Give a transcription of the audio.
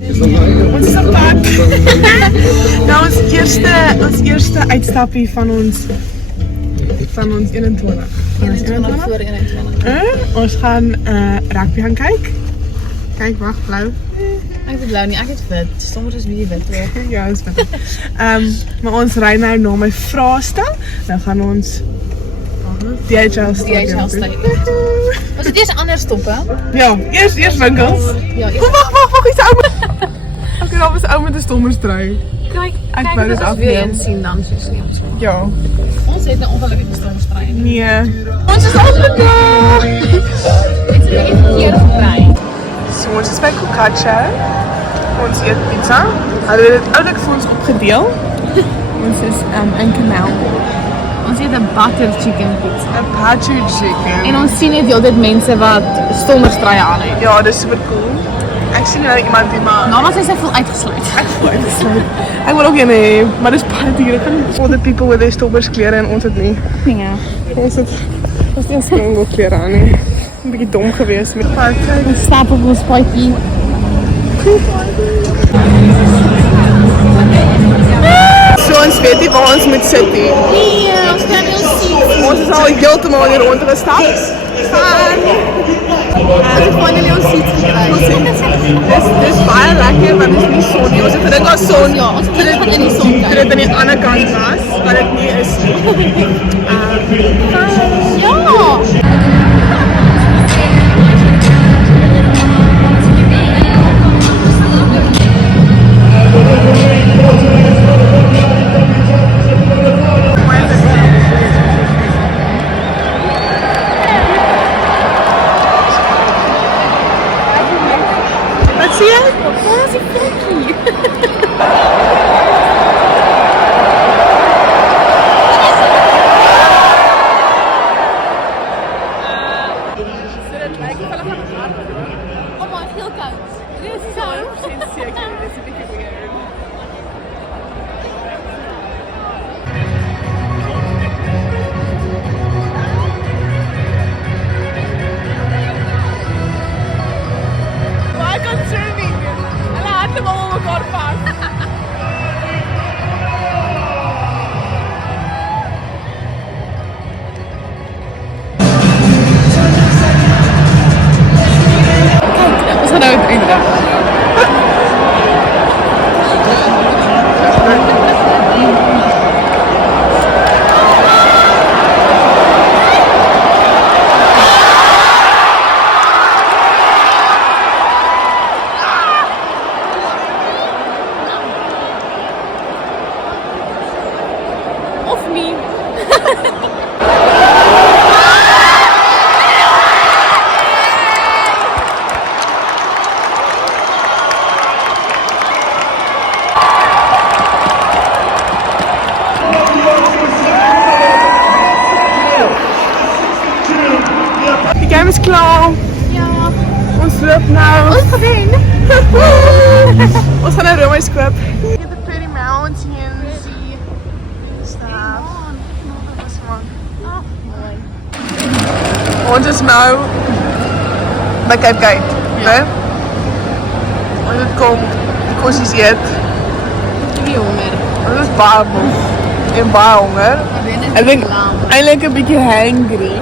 Ons is op pad. Nou ons eerste uitstapie van ons 21. Voor 21. Ons gaan rugby gaan kyk. Kyk, wag, blou. Ek het blou nie, ek het wit. Sommers is bietjie wit hoor. Ja, is wit. Maar ons ry nou na my vraestel. Nou gaan ons DHL stadium toe. Was dit eers ander stoppe? Ja, eers winkels. Ja, Wag, is ou. Okay, daar was ou met 'n stommerstrui. Kyk, Ek wou dit afneem. weer eens sien dan soos nie ons. Ja. Ons het 'n ongelukkige stomstrui. Nee. Ons is op die dag. Dit is 'n bietjie keer gekry. So, ons is by Cucaccia. Ons eet pizza. Hulle het dit oulik vir ons opgedeel. Ons is in Canal. Ons eet 'n butter chicken pizza. 'n Pachu chicken. En ons sien net heeltyd mense wat stommerstruie aan het. Ja, dis super cool. Ek sien nou iemand die maar Nou was hy sy vol uitgesluit. ek wil ook een hê, maar dis baie duur. All the people with their stobbers klere en ons het nie. Ja. Ons het nie ons strongo klere aan nie. 'n bietjie dom geweest met pad. Ons stap op ons paadjie. So ons weet nie waar ons moet sit nie. Nee, ons kan nie sien. Ons is al heeltemal hier rondgestap. Ons het finally ons seats gekry. Dis baie lekker want dit is nie son nie. Ons het gedink daar's son. Ja, ons het gedink in die son Dit kyk. het aan die ander kant was, maar dit nie is nie. Ja. Wat zie je? Waar is die plekje? Oh maar heel koud. Dit is zo. Zeker, dit is een beetje weird. Why concerning? En dan hadden we allemaal elkaar vast. We gaan nou het einde. Of niet. Die game is klaar. Ja. Ons loop nou. Ons gewen. Ons gaan naar Rome koop. Look at the pretty mountains. Stuff. Ons is nou by Cape Gate. Ja. Ons het kom die kosies eet. Die honger. Ons is baie moeg en baie honger. Ek dink eintlik 'n bietjie hangry.